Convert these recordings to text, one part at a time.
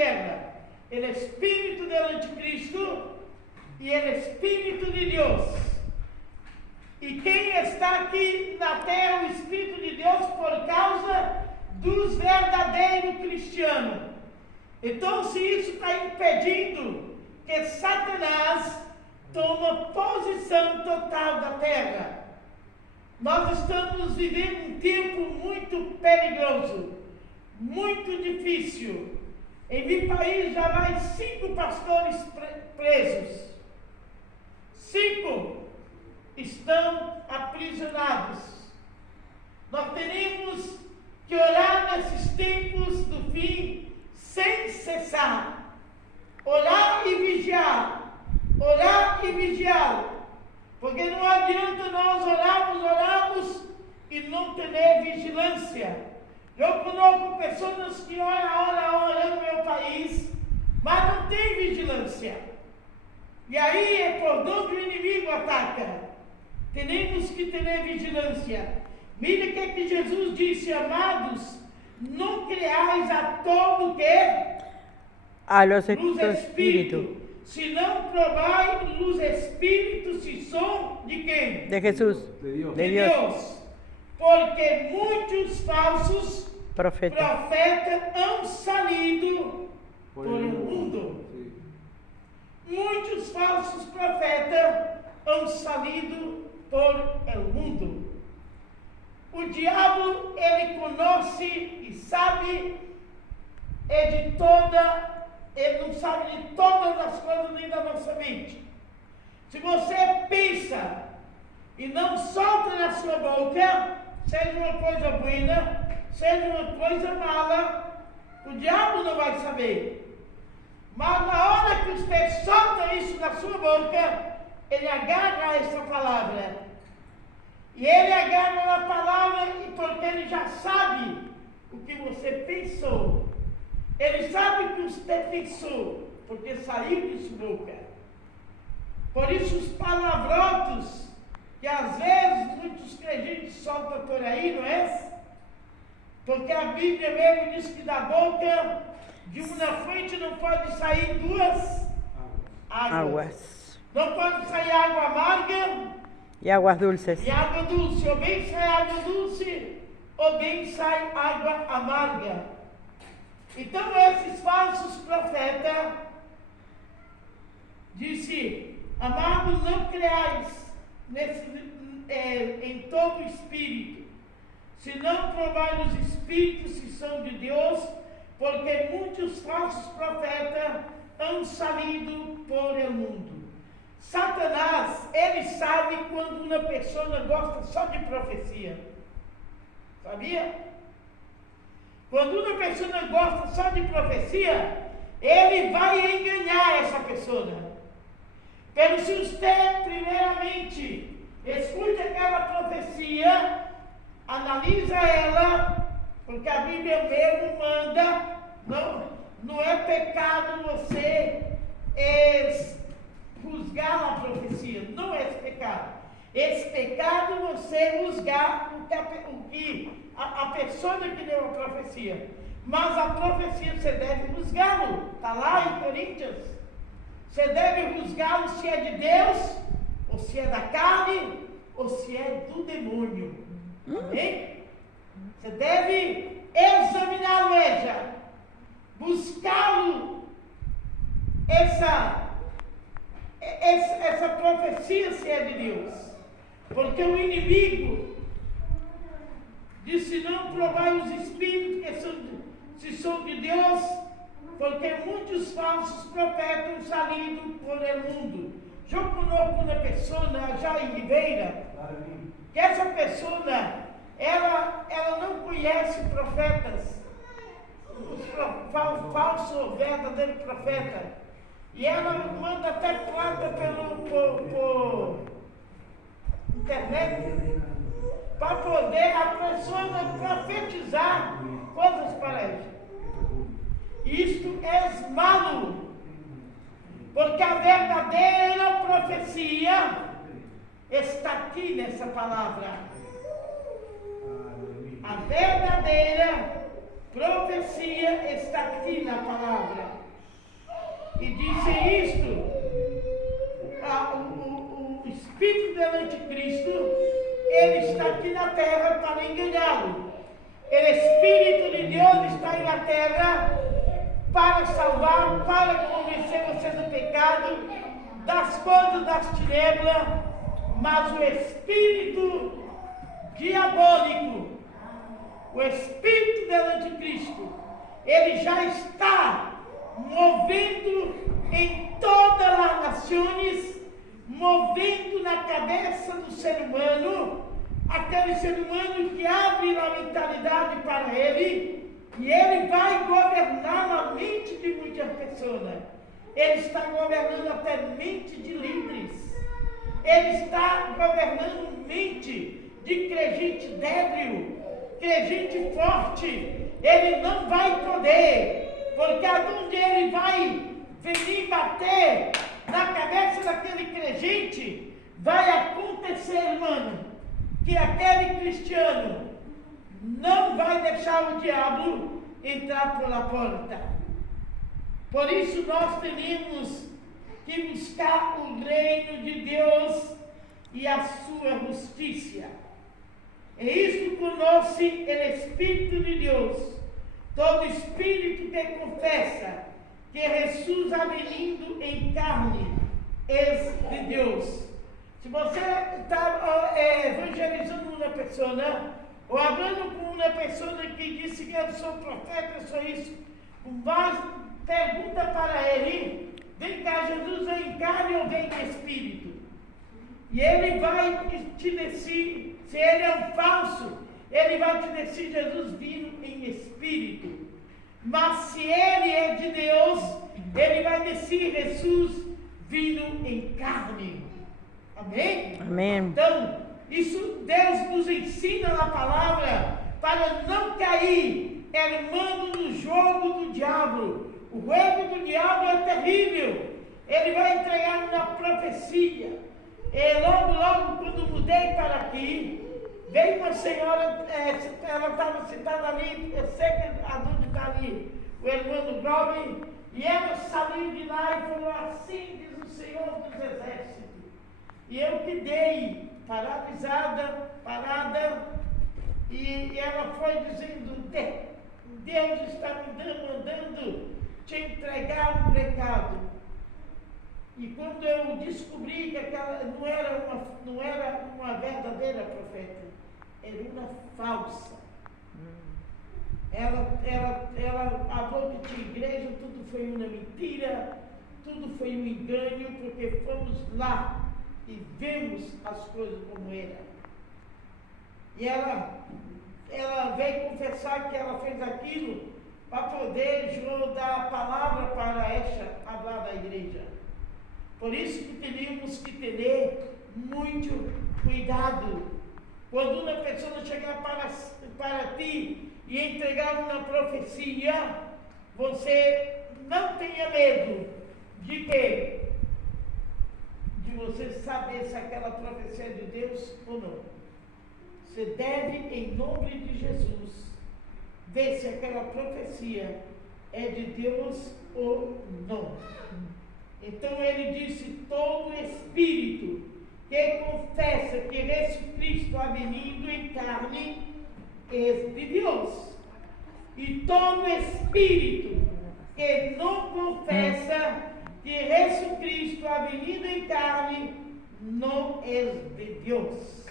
tierra, el espíritu del anticristo e el espíritu de Deus. E quem está aqui na terra, o Espírito de Deus, por causa dos verdadeiros cristianos. Então, se isso está impedindo que Satanás toma posição total da terra, nós estamos vivendo um tempo muito perigoso, muito difícil. Em meu país já vai 5 pastores presos. 5 estão aprisionados. Nós teremos que orar nesses tempos do fim sem cessar. Orar e vigiar. Orar e vigiar. Porque não adianta nós orarmos e não ter vigilância. Eu conheço pessoas que oram no meu país, mas não tem vigilância. E aí é por onde o inimigo ataca. Temos que ter vigilância. Mira o que Jesus disse, amados, não creais a todo que a los espíritus, se não provai os espíritos se são de quem? De Jesús, de Deus. Porque muitos falsos profetas han salido por el mundo. Muitos falsos profetas han salido por el mundo. O diabo, ele conhece e sabe ele não sabe de todas as coisas nem da nossa mente. Se você pensa e não solta na sua boca, seja uma coisa boa, seja uma coisa mala, o diabo não vai saber. Mas na hora que você solta isso na sua boca, ele agarra essa palavra. E ele agarra na palavra porque ele já sabe o que você pensou. Ele sabe o que você pensou, porque saiu de sua boca. Por isso os palavrotos que às vezes muitos crentes soltam por aí, não é? Porque a Bíblia mesmo diz que da boca de uma fonte não pode sair 2 águas. Não pode sair água amarga e águas dulces. E água dulce. Ou bem sai água dulce, ou bem sai água amarga. Então esses falsos profetas disse, amados, não creais em todo espírito, se não provai os espíritos se são de Deus, porque muitos falsos profetas han salido por el mundo. Satanás, ele sabe quando uma pessoa gosta só de profecia. Sabia? Quando uma pessoa gosta só de profecia, ele vai enganar essa pessoa. Pero se você, primeiramente, escute aquela profecia, analisa ela, porque a Bíblia mesmo manda, não é pecado você juzgar a profecia, não é pecado. Esse pecado você juzgar a pessoa que deu a profecia. Mas a profecia você deve juzgá-lo. Está lá em Coríntios. Você deve juzgá-lo se é de Deus, ou se é da carne, ou se é do demônio. Amém? Você deve examiná-lo, buscá-lo, essa profecia se é de Deus. Porque o inimigo disse, não provai os espíritos se são de Deus, porque muitos falsos profetas han salido por el mundo. Eu conheço uma pessoa, já em Ribeira, que essa pessoa, ela não conhece profetas, os falsos, verdadeiros profetas. E ela manda até plata por internet, para poder a pessoa profetizar coisas para ela. Isto é malo, porque a verdadeira profecia está aqui nessa palavra. A verdadeira profecia está aqui na palavra. anticristo, ele está aqui na terra para enganá-lo. O Espírito de Deus está aí na terra para salvar, para convencer você do pecado, das coisas das tinieblas, mas o espírito diabólico, o espírito do anticristo, ele já está movendo em todas as nações, movendo na cabeça do ser humano, aquele ser humano que abre a mentalidade para ele, e ele vai governar a mente de muitas pessoas. Ele está governando até mente de líderes. Ele está governando mente de crente débil, crente forte. Ele não vai poder, porque aonde ele vai venir bater na cabeça daquele crente, vai acontecer, irmão, que aquele cristiano não vai deixar o diabo entrar pela porta. Por isso nós temos que buscar o reino de Deus e a sua justiça. É isso que conosce o Espírito de Deus. Todo espírito que confessa que Jesus ha venido em carne é de Deus. Se você está evangelizando uma pessoa, ou falando com uma pessoa que disse que eu sou profeta, eu sou isso, mas pergunta para ele: vem cá, Jesus vem em carne ou vem em espírito? E ele vai te dizer, se ele é um falso, ele vai te dizer Jesus vindo em espírito. Mas se ele é de Deus, ele vai dizer Jesus vindo em carne. Amém? Amém. Então, isso Deus nos ensina na palavra para não cair, irmão, no jogo do diabo. O jogo do diabo é terrível. Ele vai entregar uma profecia. E logo, quando mudei para aqui, veio uma senhora, ela estava sentada ali, eu sei que a Duda está ali, o irmão do Gomes, e ela saiu de lá e falou: assim diz o Senhor dos Exércitos. E eu que dei, parada, e ela foi dizendo: Deus está me mandando te entregar um recado. E quando eu descobri que aquela não era uma verdadeira profeta, era uma falsa. Ela falou que tinha igreja, tudo foi uma mentira, tudo foi um engano, porque fomos lá e vemos as coisas como eram. E ela veio confessar que ela fez aquilo para poder João dar a palavra para esta falar da igreja. Por isso que teríamos que ter muito cuidado. Quando uma pessoa chegar para ti e entregar uma profecia, você não tenha medo de quê? De você saber se aquela profecia é de Deus ou não. Você deve, em nome de Jesus, ver se aquela profecia é de Deus ou não. Então ele disse: todo espírito que confessa que Jesus Cristo ha venido em carne é de Deus. E todo espírito que não confessa que Jesus Cristo ha venido em carne não é de Deus.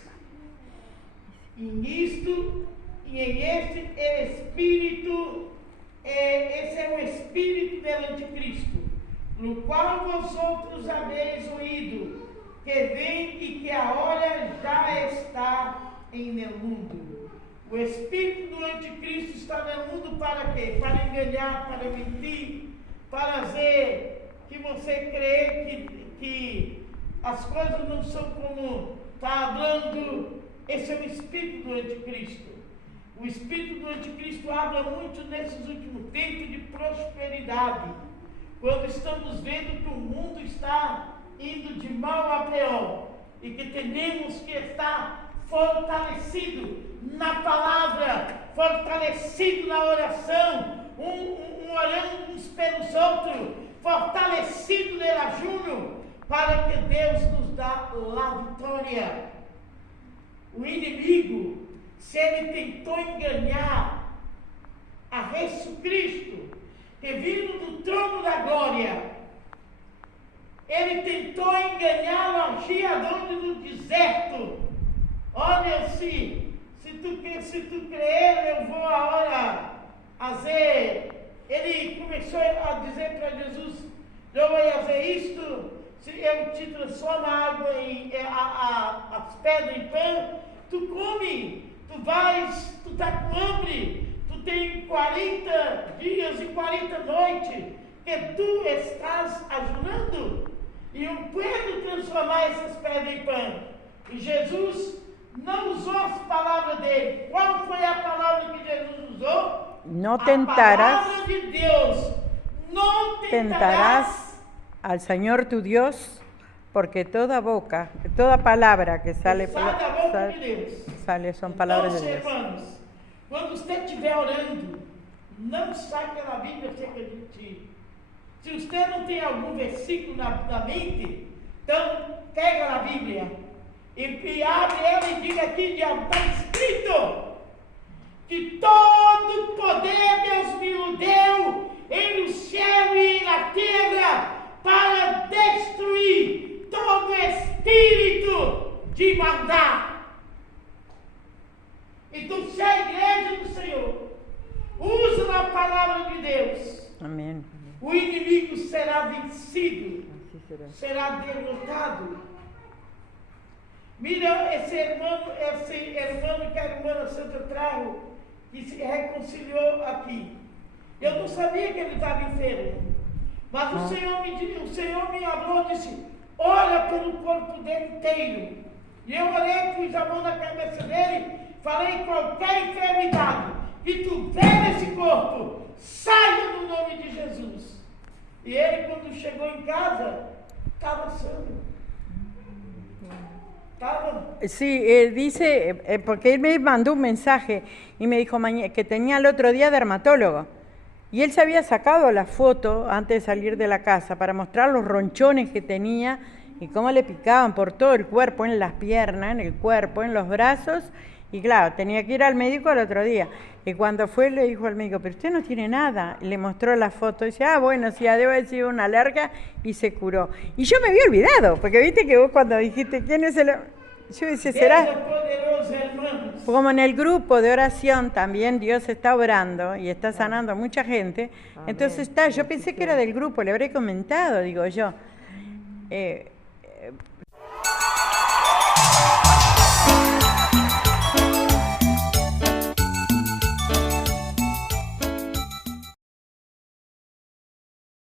E nisto, e em este espírito, esse é o espírito do anticristo, no qual vosotros haveis ouído, que vem e que a hora já está no mundo. O espírito do anticristo está no mundo para quê? Para enganar, para mentir, para fazer que você crê que as coisas não são como está falando. Esse é o espírito do anticristo. O espírito do anticristo habla muito nesses últimos tempos de prosperidade, quando estamos vendo que o mundo está indo de mal a pior, e que temos que estar fortalecido na palavra, fortalecido na oração, orando uns pelos outros, fortalecido no ajuno, para que Deus nos dê a vitória. O inimigo, se ele tentou enganar a Jesus Cristo, que vindo do trono da glória, ele tentou enganá-lo aqui aonde no deserto. Olha, se tu crer, eu vou agora fazer. Ele começou a dizer para Jesus: eu vou fazer isto, se eu te transformo a água as pedras em pão, tu come, tu está com hambre, tu tem 40 dias e 40 noites que tu estás ajudando, e eu puedo transformar essas pedras em pão. E Jesus não usou as palavras dele. Qual foi a palavra que Jesus usou? No tentarás, a palavra de Deus. No tentarás al Señor tu Dios, porque toda boca, toda palabra que sale, sai da boca de Deus. son palabras de Então, Dios. hermanos, quando você estiver orando, não saque a Bíblia cerca de ti. Se você não tem algum versículo na mente, então pega a Bíblia e abre ela e diga aqui, está escrito que todo poder Deus me deu no céu e na terra para destruir todo espírito de maldade. Então, se a igreja do Senhor usa a palavra de Deus, Amén. o inimigo será vencido, Así será. será derrotado. Mira esse irmão que a irmã Santa Trau, que se reconciliou aqui. Eu não sabia que ele estava enfermo, mas o Senhor me falou e disse: ora pelo corpo dele inteiro. E eu orei, pus a mão na cabeça dele, falei: qualquer enfermidade que tu vê nesse corpo, saia no nome de Jesus. E ele, quando chegou em casa, estava sano. Sí, dice, porque él me mandó un mensaje y me dijo que tenía el otro día dermatólogo. Y él se había sacado la foto antes de salir de la casa para mostrar los ronchones que tenía y cómo le picaban por todo el cuerpo, en las piernas, en el cuerpo, en los brazos. Y claro, tenía que ir al médico el otro día. Y cuando fue le dijo al médico: pero usted no tiene nada. Y le mostró la foto y dice: ah, bueno, sí, debe haber sido una alergia, y se curó. Y yo me había olvidado, porque viste que vos cuando dijiste quién es el... Yo decía, será... Como en el grupo de oración también Dios está obrando y está sanando a mucha gente. Entonces yo pensé que era del grupo, le habré comentado, digo yo.